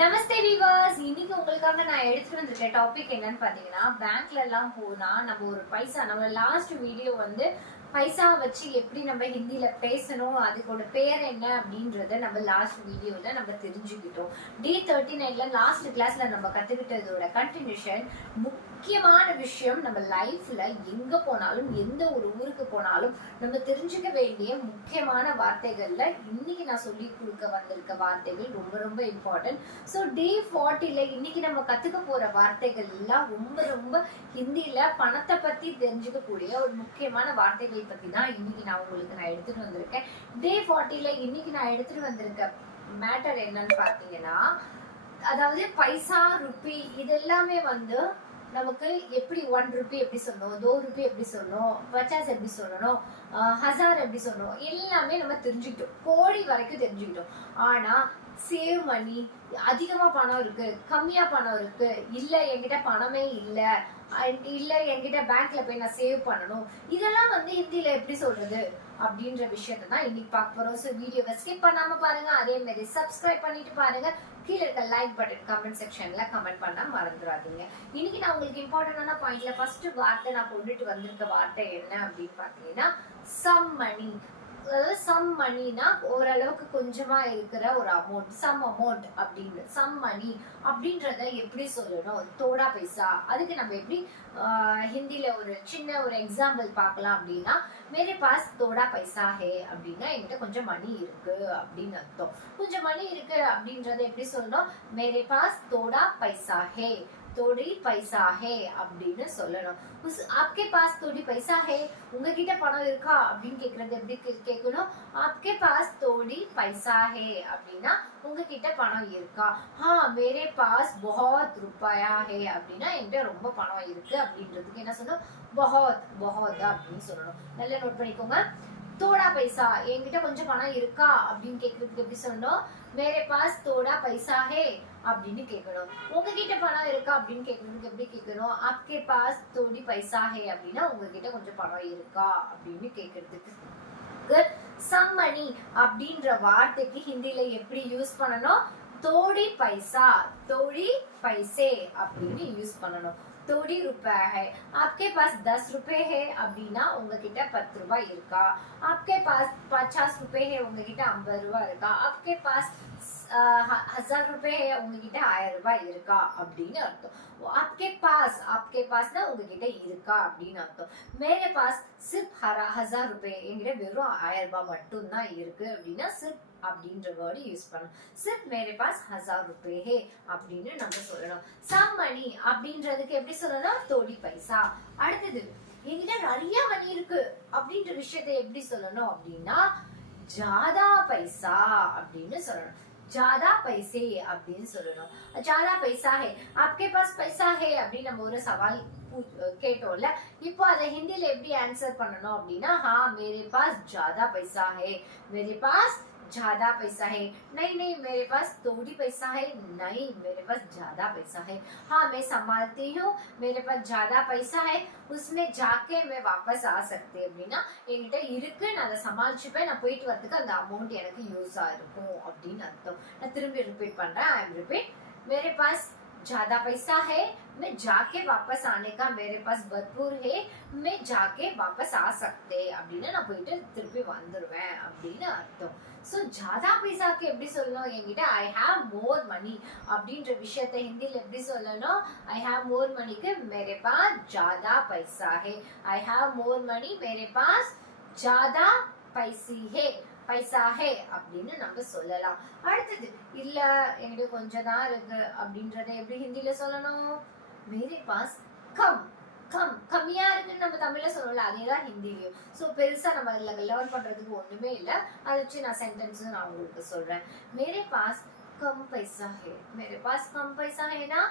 நமஸ்தே viewers. இன்னைக்கு உங்களுக்காக நான் எடுத்துட்டு வந்திருக்க டாபிக் என்னன்னு பாத்தீங்கன்னா, பேங்க்ல எல்லாம் போனா நம்ம ஒரு பைசா, நம்ம லாஸ்ட் வீடியோ வந்து பைசா வச்சு எப்படி நம்ம ஹிந்தில பேசணும், அதுக்கோட பேர் என்ன அப்படின்றத நம்ம லாஸ்ட் வீடியோல நம்ம தெரிஞ்சுக்கிட்டோம். D39ல லாஸ்ட் கிளாஸ்ல நம்ம கத்துக்கிட்டதோட கண்டினியூஷன். முக்கியமான விஷயம், நம்ம லைஃப்ல எங்க போனாலும் எந்த ஒரு ஊருக்கு போனாலும் நம்ம தெரிஞ்சுக்க வேண்டிய முக்கியமான வார்த்தைகள்ல இன்னைக்கு நான் சொல்லி கொடுக்க வந்திருக்க வார்த்தைகள் ரொம்ப ரொம்ப இம்பார்ட்டன்ட். ஸோ D40ல இன்னைக்கு நம்ம கத்துக்க போற வார்த்தைகள் எல்லாம் ரொம்ப ரொம்ப ஹிந்தியில பணத்தை பத்தி தெரிஞ்சுக்கக்கூடிய ஒரு முக்கியமான வார்த்தைகள் பத்தி தான் இன்னைக்கு நான் எடுத்துட்டு வந்திருக்கேன். D40ல இன்னைக்கு நான் எடுத்துட்டு வந்திருக்க மேட்டர் என்னன்னு பாத்தீங்கன்னா, அதாவது பைசா, ருப்பி, இது எல்லாமே வந்து நமக்கு எப்படி 1 ரூபி எப்படி சொல்லணும், 2 ரூபி எப்படி சொல்லணும், 50 எப்படி சொல்லணும், 1000 எப்படி சொல்லணும், எல்லாமே நம்ம தெரிஞ்சுக்கிட்டோம். கோடி வரைக்கும் தெரிஞ்சுக்கிட்டோம். ஆனா சேவ் மணி, அதிகமா பணம் இருக்கு, கம்மியா பணம் இருக்கு, இல்ல என்கிட்ட பணமே இல்ல என்கிட்ட பேங்க்ல போய் நான் சேவ் பண்ணணும், இதெல்லாம் வந்து ஹிந்தில எப்படி சொல்றது அப்படின்ற விஷயத்தை தான் இன்னைக்கு பார்க்க போறோம். ஸோ வீடியோவை ஸ்கிப் பண்ணாம பாருங்க. அதே மாதிரி சப்ஸ்கிரைப் பண்ணிட்டு பாருங்க. கீழே இருக்க லைக் பட்டன் கமெண்ட் செக்ஷன்ல கமெண்ட் பண்ண மறந்துடாதீங்க. இன்னைக்கு நான் உங்களுக்கு இம்பார்ட்டன்டான பாயிண்ட்ல ஃபர்ஸ்ட் வார்த்தை நான் கொண்டுட்டு வந்திருக்க வார்த்தை என்ன அப்படின்னு பாத்தீங்கன்னா, சம் மணி. அதாவது சம் மணினா ஓரளவுக்கு கொஞ்சமா இருக்கிற ஒரு அமௌண்ட், சம் அமௌண்ட் அப்படின்னு. சம் மணி அப்படின்றத எப்படி சொல்லணும், தோடா பைசா. அதுக்கு நம்ம எப்படி ஹிந்தில ஒரு சின்ன ஒரு எக்ஸாம்பிள் பார்க்கலாம் அப்படின்னா, மேரே பாஸ் தோடா பைசா ஹே அப்படின்னா என்கிட்ட கொஞ்சம் மணி இருக்கு அப்படின்னு அர்த்தம். கொஞ்சம் மணி இருக்கு அப்படின்றத எப்படி சொல்லணும், மேரே பாஸ் தோடா பைசா ஹே, தோடி பைசா ஹே அப்படின்னு சொல்லணும். ஆப்கே பாஸ் தோடி பைசா ஹே, உங்ககிட்ட பணம் இருக்கா அப்படின்னு கேக்குறது எப்படி கேட்கணும், ஆப்கே பாஸ் தோடி பைசா ஹே அப்படின்னா உங்ககிட்ட பணம் இருக்கா. மேரே பாஸ் பஹுத் ருபயா ஹே அப்படின்னா என்கிட்ட ரொம்ப பணம் இருக்கு அப்படின்றதுக்கு என்ன சொல்லணும், பஹுத் பஹுத் அப்படின்னு சொல்லணும். நல்லா நோட் பண்ணிக்கோங்க. தோடா பைசா, என்கிட்ட கொஞ்சம் பணம் இருக்கா அப்படின்னு கேக்குறதுக்கு எப்படி சொல்லணும், மேரே பாஸ் தோடா பைசா ஹே அப்படின்னு கேட்கணும். உங்ககிட்ட பணம் இருக்கா அப்படின்னு கேக்குறதுக்கு எப்படி கேட்கணும், ஆப்கே பாஸ் தோடி பைசா ஹே அப்படின்னா உங்ககிட்ட கொஞ்சம் பணம் இருக்கா அப்படின்னு கேக்குறதுக்கு. சம் மணி அப்படின்ற வார்த்தைக்கு ஹிந்தில எப்படி யூஸ் பண்ணணும், தோடி பைசா, தோடி பைசே அப்படின்னு யூஸ் பண்ணணும். थोड़ी रुपया है, आपके पास 10 रुपए है அப்படின்னா உங்ககிட்ட 10 ரூபாய் இருக்கா. आपके पास 50 रुपए है, உங்ககிட்ட 50 ரூபாய் இருக்கா. आपके पास 1000 रुपए है, உங்ககிட்ட 1000 ரூபாய் இருக்கா அப்படின்னு அர்த்தம். आपके पास ना உங்ககிட்ட இருக்கா அப்படின்னு அர்த்தம். मेरे पास सिर्फ 1000 रुपए, என்கிட்ட வெறும் 1000 ரூபாய் மட்டும் தான் இருக்கு அப்படின்னா சிர்ஃப் அப்படின்ற வேர்டு யூஸ் பண்ணணும். சிர்ஃப் மேரே பாஸ் 1000 रुपए है அப்படின்னு நம்ம சொல்லணும். சம் மணி அப்படின்றதுக்கு எப்படி சொல்லணும், தோடி பைசா. அடுத்தது, என்கிட்ட நிறைய மணி இருக்கு அப்படின்ற விஷயத்தை எப்படி சொல்லணும் அப்படின்னா, ஜாதா பைசா அப்படின்னு சொல்லணும். ஜாதா பைசே அப்படின்னு சொல்லணும். ஜாதா பைசா ஹே, ஆப்கே பாஸ் பைசா ஹே அப்படின்னு நம்ம ஒரு சவால் கேட்டோம்ல. இப்போ அதை ஹிந்தில எப்படி ஆன்சர் பண்ணணும் அப்படின்னா, மேரே பாஸ் ஜாதா பைசா ஹே, மேரே பாஸ் ज्यादा पैसा है, नहीं मेरे पास थोड़ी पैसा है, नहीं मेरे पास ज्यादा पैसा है. मैं संभालती हूँ, मेरे पास ज्यादा पैसा है, उसमें जाके मैं वापस आ सकती அப்படின்னா என்கிட்ட இருக்கு, நான் அதை சமாளிச்சுப்பேன், நான் போயிட்டு வரதுக்கு அந்த அமௌண்ட் எனக்கு யூஸா இருக்கும் அப்படின்னு அர்த்தம். நான் திரும்பி ரிப்பீட் பண்றேன். ஐ எம் ரிப்பீட், मेरे पास ज्यादा पैसा है, मैं जाके वापस आने का मेरे पास भरपूर है, मैं जाके वापस आ सकते அப்படின்னா நான் போயிட்டு திருப்பி வந்துருவேன் அப்படின்னு அர்த்தம். சோ ஜாதா பைசாக்கு எப்படி சொல்லணும், என்கிட்ட ஐ ஹாவ் மோர் மணி அப்படின்ற விஷயத்தை ஹிந்தில எப்படி சொல்லணும், ஐ ஹாவ் மோர் மணிக்கு மேரே பாஸ் ஜாதா பைசா ஹே, ஐ ஹாவ் மோர் மணி மேரே பாஸ் ஜாதா பைசி ஹே, பைசா ஹே அப்படின்னு நம்ம சொல்லலாம். அடுத்தது, இல்ல என்கிட்ட கொஞ்சம் தான் இருக்கு அப்படின்றத எப்படி ஹிந்தில சொல்லணும், மேரே பாஸ் கம், கம் கம்மியா இருக்குன்னு நம்ம தமிழ்ல சொல்லல, அதேதான் ஹிந்திலயும். சோ பெருசா நம்ம லேர்ன் பண்றதுக்கு ஒண்ணுமே இல்ல. அதை வச்சு நான் சென்டென்ஸ் நான் உங்களுக்கு சொல்றேன். மேரே பாஸ் கம் பைசா ஹே, மேரே பாஸ் கம் பைசா ஹேனா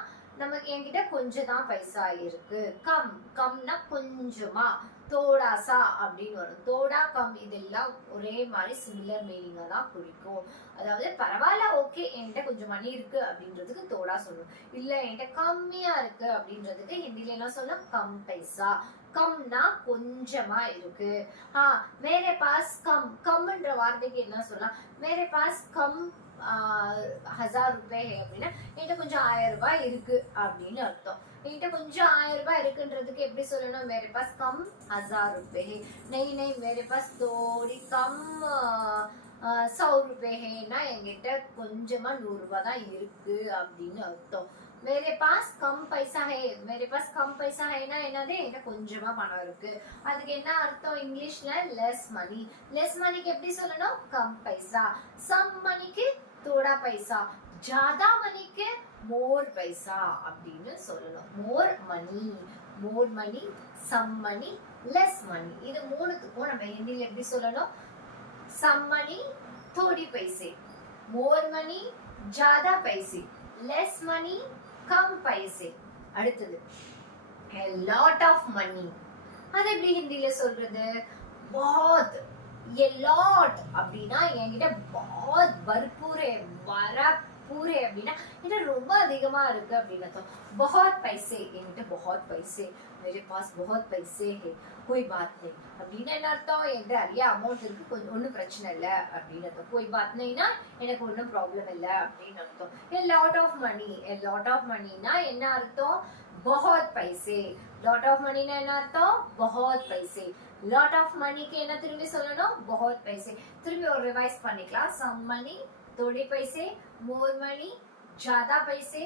நமக்கு என்கிட்ட கொஞ்சம் தான் பைசா இருக்கு. கம், கம்னா கொஞ்சமா, தோடாசா அப்படின்னு வரும். தோடா கம் இதெல்லாம் ஒரே மாதிரி சிமிலர் மீனிங்கா தான் குறிக்கும். அதாவது பரவாயில்ல, ஓகே என்கிட்ட கொஞ்சம் மணி இருக்கு அப்படின்றதுக்கு தோடா சொல்லணும். இல்ல என்கிட்ட கம்மியா இருக்கு அப்படின்றதுக்கு ஹிந்தில என்ன சொல்லலாம், கம் பைசா. கம்னா கொஞ்சமா இருக்கு. மேரே பாஸ் கம், கம்ன்ற வார்த்தைக்கு என்ன சொல்லலாம், மேரே பாஸ் கம் 1000 रुपए है அப்படின்னா என்கிட்ட கொஞ்சம் 1000 ரூபாய் இருக்கு அப்படின்னு அர்த்தம். என்கிட்ட கொஞ்சம் 1000 ரூபாய் இருக்குன்றதுக்கு எப்படி சொல்லணும்? मेरे पास कम 1000 रुपए है. नहीं नहीं मेरे पास थोड़ी कम 100 रुपए है ना, என்கிட்ட கொஞ்சமா 100 ரூபாய் தான் இருக்கு அப்படின்னு அர்த்தம். मेरे पास कम पैसा है. मेरे पास कम पैसा है ना என்னது? என்கிட்ட கொஞ்சமா பணம் இருக்கு. அதுக்கு என்ன அர்த்தம் இங்கிலீஷ்ல? less money. less moneyக்கு எப்படி சொல்லணும்? कम पैसा. some moneyக்கு थोड़ा पैसा. ज्यादा மணிக்கு more पैसा அப்படின்னு சொல்லணும். more money, some money, less money. இது மூணுத்துக்கும் நம்ம ஹிந்தில எப்படி சொல்லணும்? some money थोड़ी पैसे, more money ज्यादा पैसे, less money कम पैसे. அடுத்தது a lot of money. அது எப்படி ஹிந்தில சொல்றது? बहुत. a lot அப்படின்னா என்கிட்ட बहुत भरपूर है, भरपूर है அப்படின்னா இது ரொம்ப அதிகமா இருக்கு அப்படின்னு அர்த்தம். बहुत पैसे, என்கிட்ட बहुत पैसे. मेरे पास बहुत पैसे है, कोई बात नहीं அப்படின்னு என்ன அர்த்தம்? என்கிட்ட நிறைய அமௌண்ட் இருக்கு, கொஞ்சம் ஒன்றும் பிரச்சனை இல்லை அப்படின்னு அர்த்தம். कोई बात नहींனா எனக்கு ஒன்றும் ப்ராப்ளம் இல்லை அப்படின்னு அர்த்தம். a lot of money. a lot of moneyனா என்ன அர்த்தம்? बहुत पैसे. lot of moneyனா என்ன அர்த்தம்? बहुत पैसे. lot of moneyக்கு என்ன திரும்பி சொல்லணும்? बहुत पैसे. திரும்பி ஒரு ரிவைஸ் பண்ணிக்கலாம். some money थोड़े पैसे, more money ज्यादा पैसे,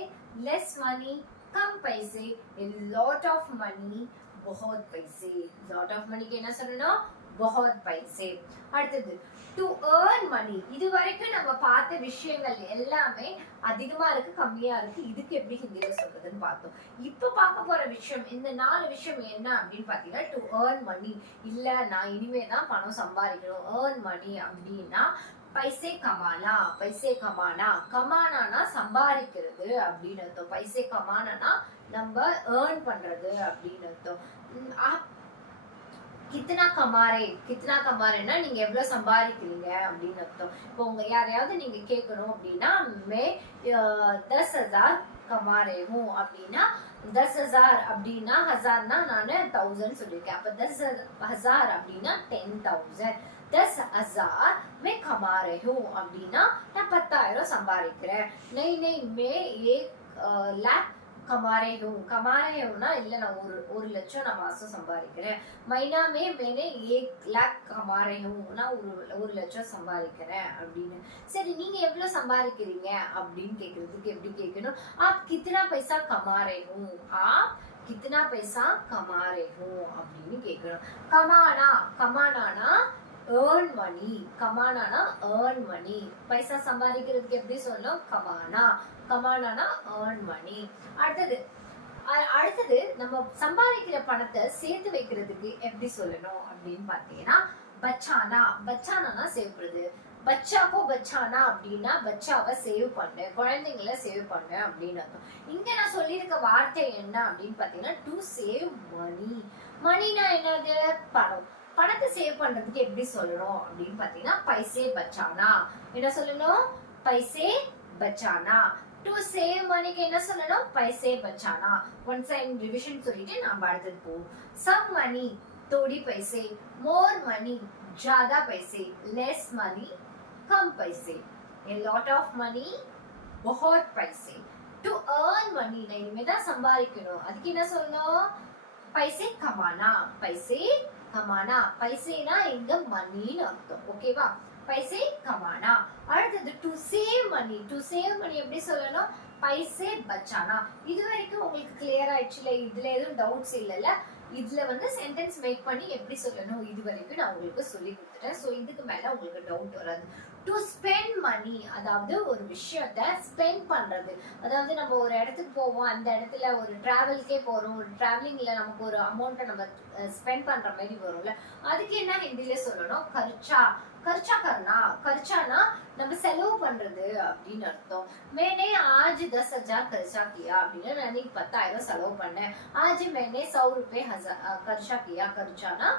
less money कम पैसे, a lot of money बहुत पैसे. lot of money के என்ன சொல்லணும்? बहुत पैसे. அடுத்தது to earn money. இது வரைக்கும் நம்ம பார்த்த விஷயங்கள் எல்லாமே அதிகமா இருக்கு, கம்மியா இருக்கு. இதுக்கு எப்படி ஹிந்தில சொல்றதுன்னு பார்த்தோம். இப்ப பார்க்க போற விஷயம், இந்த 4 விஷயம் என்ன அப்படின்னு பாத்தீங்கன்னா to earn money. இல்ல நான் இனிமே தான் பணம் சம்பாதிக்கணும். earn money அப்படின்னா பைசே கமானா. பைசே கமானா, கமானானா சம்பாதிக்கிறது அப்படின்னு அர்த்தம். பைசே கமானா நம்ம ஏர்ன் பண்றது அப்படின்னு அர்த்தம். கித்தனா கமாரே. கித்தனா கமாரேன்னா நீங்க எவ்வளவு சம்பாதிக்கிறீங்க அப்படின்னு அர்த்தம். இப்போ உங்க யாரையாவது நீங்க கேட்கணும் அப்படின்னா மே 10,000 கமாரே ஹூ அப்படின்னா 10,000 அப்படின்னா ஹசார்னா நான் 1000 சொல்லியிருக்கேன். அப்ப 10,000 அப்படின்னா 10,000. 10,000 मैं कमा रही हूँ அப்படின்னா நான் 10,000 சம்பாதிக்கிறேன். नहीं नहीं मैं 1 लाख कमा रही हूँ. कमा रही हूँ ना இல்ல நான் ஒரு லட்சம் நான் மாசம் சம்பாதிக்கிறேன். महीना में मैंने 1 लाख कमा रही हूँ. நான் ஒரு லட்சம் சம்பாதிக்கிறேன் அப்படின்னு. சரி நீங்க எவ்வளவு சம்பாதிக்கிறீங்க அப்படின்னு கேக்குறதுக்கு எப்படி கேட்கணும்? आप कितना पैसा कमा रहे हो. आप कितना पैसा कमा रहे हो அப்படின்னு கேட்கணும். கமானா, கமானானா earn money. கமானானா earn money. பைசா சம்பாதிக்கிறதுக்கு எப்படி சொல்லணும்? கமானா. கமானானா earn money. அடுத்தது நம்ம சம்பாதிக்கிற பணத்தை சேர்த்து வைக்கிறதுக்கு எப்படி சொல்லணும் அப்படின்னு பாத்தீங்கன்னா பச்சானா. பச்சானா சேவ் பண்றது. பச்சாக்கோ பச்சானா அப்படின்னா பச்சாவை சேவ் பண்ண, குழந்தைங்களை சேவ் பண்ண அப்படின்னு அர்த்தம். இங்க நான் சொல்லியிருக்க வார்த்தை என்ன அப்படின்னு பாத்தீங்கன்னா டு சேவ் மணி. மணினா என்னது? பணம். பணத்தை சேவ் பண்றதுக்கு எப்படி சொல்லணும் அப்படின்னு பாத்தீங்கன்னா பைசே பச்சானா. என்ன சொல்லணும்? பைசே பச்சானா. டு சேவ் மணிக்கு என்ன சொல்லணும்? பைசே பச்சானா. ஒன் டைம் ரிவிஷன் சொல்லிட்டு நாம அடுத்தது போவோம். சம் மணி थोड़ी पैसे, more money ज्यादा पैसे, less money कम पैसे, a lot of money बहुत पैसे. to earn money நான் இனிமே தான் சம்பாதிக்கணும். அதுக்கு என்ன சொல்லணும்? பைசே கமானா. பைசே கமானா. பைசேனா இங்க மணின்னு அர்த்தம். ஓகேவா? பைசே கமானா. அடுத்தது to save money. To save money எப்படி சொல்லணும்? பைசே பச்சானா. இது வரைக்கும் உங்களுக்கு கிளியர் ஆயிடுச்சுல? இதுல எதுவும் டவுட்ஸ் இல்லைல்ல? இதுல வந்து சென்டென்ஸ் மேக் பண்ணி எப்படி சொல்லணும் இது வரைக்கும் நான் உங்களுக்கு சொல்லி கொடுத்துட்டேன். ஸோ இதுக்கு மேல உங்களுக்கு டவுட் வராது. டு ஸ்பெண்ட் மணி, அதாவது ஒரு விஷயத்த ஸ்பெண்ட் பண்றது. அதாவது நம்ம ஒரு இடத்துக்கு போவோம், அந்த இடத்துல ஒரு டிராவல்கே போறோம், ஒரு டிராவலிங்ல நமக்கு ஒரு அமௌண்ட்டை நம்ம ஸ்பெண்ட் பண்ற மாதிரி வரும்ல, அதுக்கு என்ன ஹிந்தில சொல்லணும்? கர்ச்சா. खर्चा करना. खर्चाना நம்ம செலவு பண்றது அப்படின்னு அர்த்தம். मैंने आज 10,000 खर्चा किया அப்படின்னா நான் இன்னைக்கு 10,000 செலவு பண்ணேன். आज मैंने 100 रुपए खर्चा किया. खर्चाனா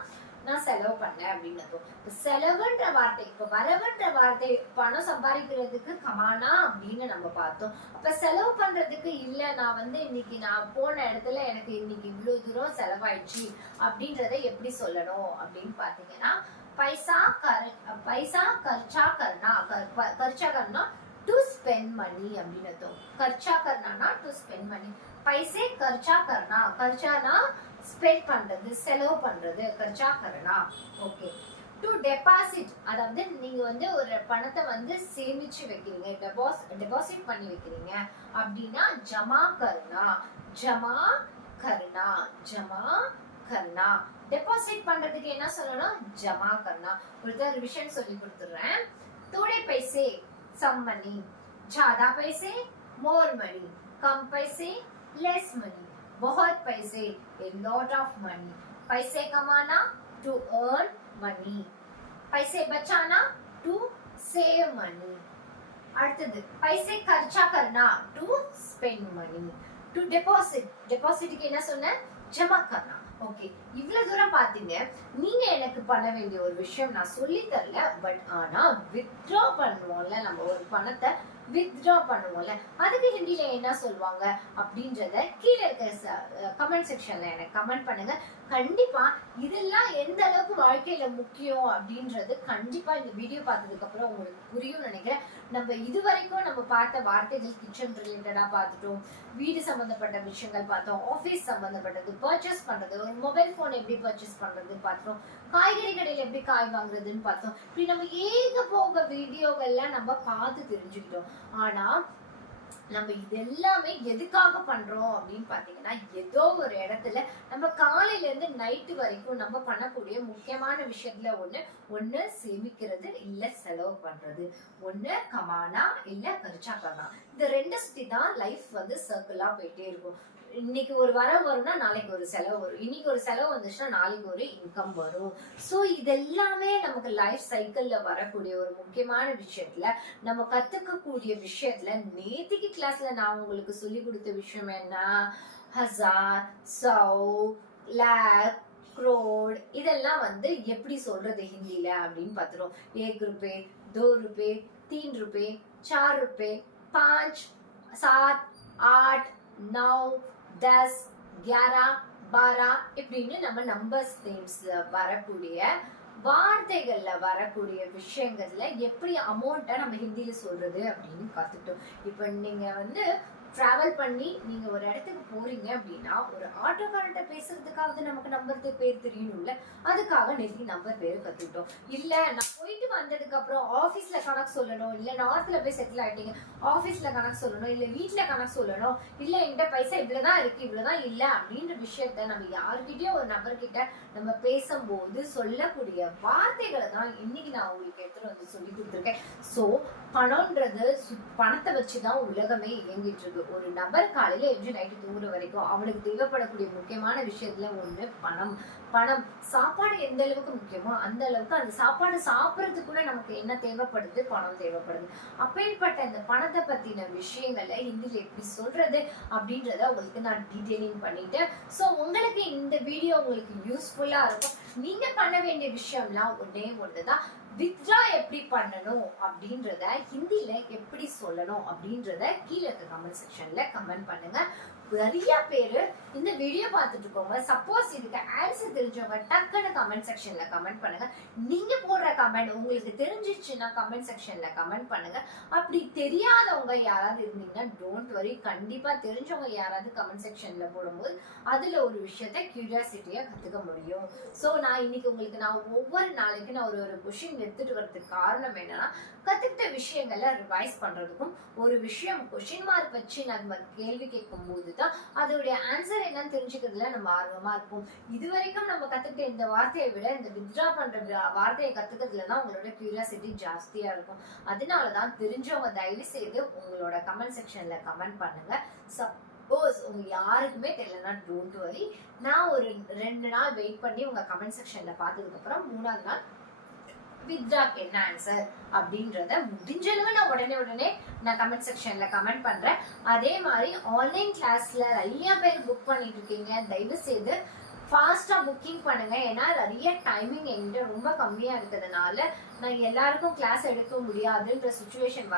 நான் செலவு பண்ணேன் அப்படின்னு அர்த்தம். செலவுன்ற வார்த்தை, இப்ப வரவுன்ற வார்த்தை பணம் சம்பாதிக்கிறதுக்கு கமானா அப்படின்னு நம்ம பார்த்தோம். அப்ப செலவு பண்றதுக்கு இல்ல நான் வந்து இன்னைக்கு நான் போன இடத்துல எனக்கு இன்னைக்கு இவ்வளவு தூரம் செலவாயிடுச்சு அப்படின்றத எப்படி சொல்லணும் அப்படின்னு பாத்தீங்கன்னா पैसा खर्चा करना. खर्चा करना டு ஸ்பெண்ட் மணி அப்படின்னு அர்த்தம். खर्चा करना டு ஸ்பெண்ட் மணி. पैसे खर्चा करना, खर्चाனா ஸ்பெண்ட் பண்றது, செலவு பண்றது, खर्चा करना. ஓகே. டு டெபாசிட், அதாவது நீங்க வந்து ஒரு பணத்தை வந்து சேமிச்சு வைக்கிறீங்க, டெபாசிட் பண்ணி வைக்கிறீங்க அப்படின்னா ஜமா கர்னா, ஜமா கர்னா, ஜமா கர்னா. டெபாசிட் பண்றதுக்கு என்ன சொல்லணும்? ஜமா கர்னா. ஒரு ரிவிஷன் சொல்லி கொடுத்துறேன். थोड़े पैसे सम मनी, ज्यादा पैसे मोर मनी, कम पैसे लेस मनी, बहुत पैसे a lot of money. पैसे कमाना to earn money, पैसे बचाना to save money. அடுத்தது पैसे खर्चा करना to spend money. to deposit, depositக்கு என்ன சொன்னேன்? ஜமா करना. ஓகே, இவ்வளவு தூரம் பாத்தீங்க. நீங்க எனக்கு பண்ண வேண்டிய ஒரு விஷயம் நான் சொல்லி தரல, பட் ஆனா வித்ட்ரா பண்ணுவோம்ல, நம்ம ஒரு பணத்தை வித்ட்ரா பண்ணுவோம்ல, அதுக்கு ஹிந்தில என்ன சொல்லுவாங்க அப்படின்றத கீழே இருக்க கமெண்ட் செக்ஷன்ல எனக்கு கமெண்ட் பண்ணுங்க. கண்டிப்பா இதெல்லாம் எந்த அளவுக்கு வாழ்க்கையில முக்கியம் அப்படின்றது கண்டிப்பா இந்த வீடியோ பார்த்ததுக்கு அப்புறம் உங்களுக்கு புரியும் நினைக்கிறேன். நம்ம இதுவரைக்கும் நம்ம பார்த்த வார்த்தைகள் கிச்சன் ரிலேட்டடா பார்த்துட்டோம், வீடு சம்பந்தப்பட்ட விஷயங்கள் பார்த்தோம், ஆபீஸ் சம்பந்தப்பட்டது, பர்ச்சேஸ் பண்றது, ஒரு மொபைல் போன் எப்படி பர்ச்சேஸ் பண்றது பார்த்தோம், காய்கறி கடையில எப்படி காய் வாங்குறதுன்னு பார்த்தோம். இப்படி நம்ம ஏக போக வீடியோகள்ல நம்ம பார்த்து தெரிஞ்சுக்கிட்டோம். ஆனா நம்ம இது எல்லாமே எதுக்காக பண்றோம் அப்படின்னு பாத்தீங்கன்னா, ஏதோ ஒரு இடத்துல நம்ம காலையில இருந்து நைட்டு வரைக்கும் நம்ம பண்ணக்கூடிய முக்கியமான விஷயத்துல ஒண்ணு சேமிக்கிறது, இல்ல செலவு பண்றது, ஒண்ணு கமானா இல்ல கர்ச்சா கர்னா. இந்த ரெண்டு சுத்தி தான் லைஃப் வந்து சர்க்கிளா போயிட்டே இருக்கும். இன்னைக்கு ஒரு வரவு வரும்னா நாளைக்கு ஒரு செலவு வரும், இன்னைக்கு ஒரு செலவு வந்துச்சுன்னா நாளைக்கு ஒரு இன்கம் வரும். சோ இதெல்லாமே நமக்கு லைஃப் சைக்கிள்ல வரக்கூடிய ஒரு முக்கியமான விஷயத்துல, நம்ம கத்துக்கக்கூடிய விஷயத்துல, நேத்திக்கு கிளாஸ்ல நான் உங்களுக்கு சொல்லி கொடுத்த விஷயம் என்ன? ஹசார், சௌ, லேக், crore, இதெல்லாம் வந்து எப்படி சொல்றது ஹிந்தில அப்படின்னு பாத்துறோம். 1 रुपए, 2 रुपए, 3 रुपए, 4 रुपए, 5, 7, 8, 9, 10, 11, 12 இப்படின்னு நம்ம நம்பர்ஸ் நேம்ஸ்ல வரக்கூடிய வார்த்தைகள்ல வரக்கூடிய விஷயங்கள்ல எப்படி அமௌண்ட்டை நம்ம ஹிந்தில சொல்றது அப்படின்னு கத்துட்டோம். இப்ப நீங்க வந்து டிராவல் பண்ணி நீங்க ஒரு இடத்துக்கு போறீங்க அப்படின்னா, ஒரு ஆட்டோக்காரன்ட்ட பேசுறதுக்காவது நமக்கு நம்பர் பேர் தெரியணும்ல, அதுக்காக நேற்று நம்பர் பேரு கத்துக்கிட்டோம். இல்ல நான் போயிட்டு வந்ததுக்கு அப்புறம் ஆபீஸ்ல கணக்கு சொல்லணும், இல்ல நார்த்ல போய் செட்டில் ஆயிட்டீங்க ஆபீஸ்ல கணக்கு சொல்லணும், இல்ல வீட்டுல கணக்கு சொல்லணும், இல்ல என்கிட்ட பைசா இவ்வளவுதான் இருக்கு இவ்வளவுதான் இல்ல அப்படின்ற விஷயத்த நம்ம யாருக்கிட்டயும் ஒரு நபர் கிட்ட நம்ம பேசும்போது சொல்லக்கூடிய வார்த்தைகளை தான் இன்னைக்கு நான் உங்களுக்கு எடுத்துட்டு வந்து சொல்லி கொடுத்துருக்கேன். சோ பணம்ன்றது பணத்தை வச்சுதான் உலகமே இயங்கிட்டு இருக்கு. ஒரு நபர் காலையில எஞ்சி நைட்டு தூங்குற வரைக்கும் அவனுக்கு தேவைப்படக்கூடிய முக்கியமான விஷயத்துல ஒண்ணு பணம். பணம், சாப்பாடு எந்த அளவுக்கு முக்கியமோ அந்த அளவுக்கு அந்த சாப்பாடு சாப்பிடறதுக்கு கூட நமக்கு என்ன தேவைப்படுது? பணம் தேவைப்படுது. அப்பேற்பட்ட இந்த பணத்தை பத்தின விஷயங்களை ஹிந்தில எப்படி சொல்றது அப்படின்றத உங்களுக்கு நான் டீடைலிங் பண்ணிட்டேன். சோ உங்களுக்கு இந்த வீடியோ உங்களுக்கு யூஸ்ஃபுல்லா இருக்கும். நீங்க பண்ண வேண்டிய விஷயம்லாம் ஒன்னே ஒண்ணுதான், வித்ட்ரா எப்படி பண்ணணும் அப்படின்றத ஹிந்தில எப்படி சொல்லணும் அப்படின்றத கீழே இருக்க கமெண்ட் செக்ஷன்ல கமெண்ட் பண்ணுங்க. நிறைய பேரு இந்த வீடியோ பார்த்துட்டு இருக்கோங்க. சப்போஸ் இதுக்கு ஆன்சர் தெரிஞ்சவங்க டக்குன்னு கமெண்ட் செக்ஷன்ல கமெண்ட் பண்ணுங்க. நீங்க போடுற கமெண்ட் உங்களுக்கு தெரிஞ்சிச்சுன்னா கமெண்ட் செக்ஷன்ல கமெண்ட் பண்ணுங்க. அப்படி தெரியாதவங்க யாராவது இருந்தீங்கன்னா டோன்ட் வரி, கண்டிப்பா தெரிஞ்சவங்க யாராவது கமெண்ட் செக்ஷன்ல போடும்போது அதுல ஒரு விஷயத்த கியூரியாசிட்டியா கத்துக்க முடியும். சோ நான் இன்னைக்கு உங்களுக்கு ஒவ்வொரு நாளைக்கு நான் ஒரு கொஸ்டின் எடுத்துட்டு வரதுக்கு காரணம் என்னன்னா, கத்துக்கிட்ட விஷயங்களை ரிவைஸ் பண்றதுக்கும், ஒரு விஷயம் கொஸ்டின் மார்க் வச்சு நம்ம கேள்வி கேட்கும் போதுதான் அதோடைய ஆன்சர் என்னன்னு தெரிஞ்சுக்கிறதுல நம்ம ஆர்வமா இருப்போம். இது வரைக்கும் நம்ம கத்துக்கிட்ட இந்த வார்த்தையை விட இந்த வித்ட்ரா பண்ற வார்த்தையை கத்துக்கிறதுலதான் உங்களோட கியூரியாசிட்டி ஜாஸ்தியா இருக்கும். அதனாலதான் தெரிஞ்சவங்க தயவு செய்து உங்களோட கமெண்ட் செக்ஷன்ல கமெண்ட் பண்ணுங்க. சப்போஸ் உங்க யாருக்குமே தெரியலன்னா டோன்ட் வரி, நான் ஒரு 2 நாள் வெயிட் பண்ணி உங்க கமெண்ட் செக்ஷன்ல பார்த்ததுக்கு அப்புறம் 3ஆவது நாள் வித்ட்ராக்கு என்ன ஆன்சர் அப்படின்றத முடிஞ்ச அளவு நான் உடனே நான் கமெண்ட் செக்ஷன்ல கமெண்ட் பண்றேன். அதே மாதிரி ஆன்லைன் கிளாஸ்ல நிறைய பேர் புக் பண்ணிட்டு இருக்கீங்க. தயவு செய்து ஃபாஸ்டா புக்கிங் பண்ணுங்க. ஏன்னா நிறைய டைமிங் என்கிட்ட ரொம்ப கம்மியா இருக்கிறதுனால நான் எல்லாருக்கும் கிளாஸ் எடுக்க முடியாதுன்ற சுச்சுவேஷன்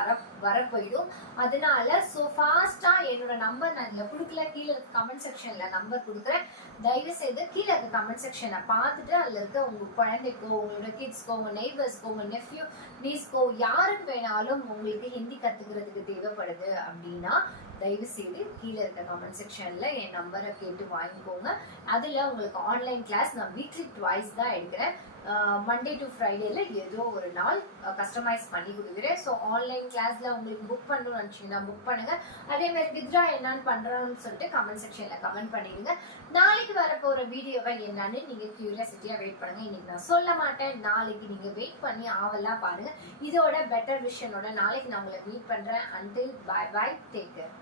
வர போயிடும். அதனால ஸோ ஃபாஸ்டா என்னோட நம்பர் நான் இதில் கொடுக்கல, கீழே இருக்க கமெண்ட் செக்ஷன்ல நம்பர் கொடுக்குறேன். தயவு செய்து கீழே இருக்க கமெண்ட் செக்ஷனை பார்த்துட்டு அதில் இருக்க உங்க குழந்தைக்கோ, உங்களோட கிட்ஸ்க்கோ, உங்க நெய்பர்ஸ்க்கோ, உங்க நெஃப்யூ நீஸ்க்கோ யாருக்கு வேணாலும் உங்களுக்கு ஹிந்தி கத்துக்கிறதுக்கு தேவைப்படுது அப்படின்னா தயவு செய்து கீழே இருக்க கமெண்ட் செக்ஷன்ல என் நம்பரை கேட்டு வாங்கிக்கோங்க. அதுல உங்களுக்கு ஆன்லைன் கிளாஸ் நான் வீக்லி ட்வைஸ் தான் எடுக்கிறேன். மண்டே டு ஃப்ரைடேல ஏதோ ஒரு நாள் கஸ்டமைஸ் பண்ணி கொடுக்குறேன். ஸோ ஆன்லைன் கிளாஸ்ல உங்களுக்கு புக் பண்ணணும்னு நினச்சிங்கன்னா புக் பண்ணுங்க. அதே மாதிரி வித்ரா என்னன்னு பண்றோம்னு சொல்லிட்டு கமெண்ட் செக்ஷன்ல கமெண்ட் பண்ணிடுங்க. நாளைக்கு வரப்போற வீடியோவை என்னன்னு நீங்க கியூரியாசிட்டியா வெயிட் பண்ணுங்க. இன்னைக்கு நான் சொல்ல மாட்டேன், நாளைக்கு நீங்க வெயிட் பண்ணி ஆவெல்லாம் பாருங்க. இதோட பெட்டர் விஷனோட நாளைக்கு நான் உங்களை மீட் பண்றேன். Until bye bye, take care.